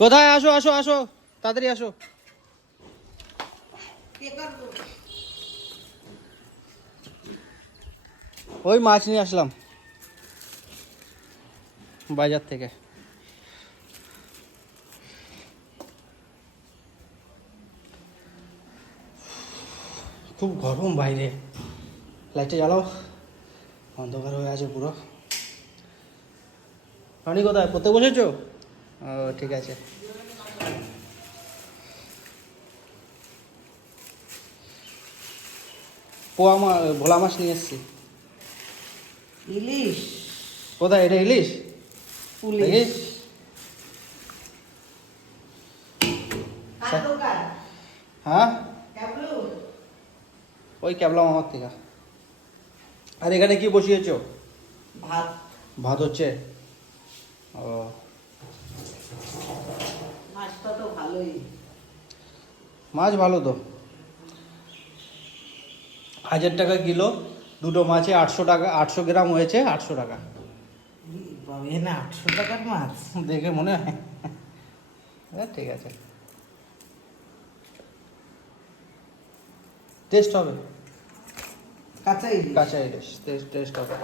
কোথায়? আসো আসো আসো, তাড়াতাড়ি আসো। ওই মাছ নিয়ে আসলাম বাজার থেকে। খুব গরম বাইরে, লাইটটা জ্বালাও, অন্ধকার হয়ে আছে পুরো। রানি কোথায়? পড়তে বসেছো? ও ঠিক আছে। পোয়া মাছ, ভোলা মাছ নিয়ে এসছি। ইলিশ। কোথায়? এটা ইলিশ? দেখি। পুলিশ। হ্যাঁ, ওই ক্যাবলা মামার থেকে। আর এখানে কি বসিয়েছো? ভাত। ভাত হচ্ছে। ও, মাছটা তো ভালোই। মাছ ভালো তো। 1000 টাকা কিলো, দুটো মাছে 800 টাকা, 800 গ্রাম হয়েছে 800 টাকা। এখানে 800 টাকার মাছ। দেখে মনে হয়। ঠিক আছে, টেস্ট হবে। কাঁচা ইলিশ। কাঁচা ইলিশ টেস্ট হবে।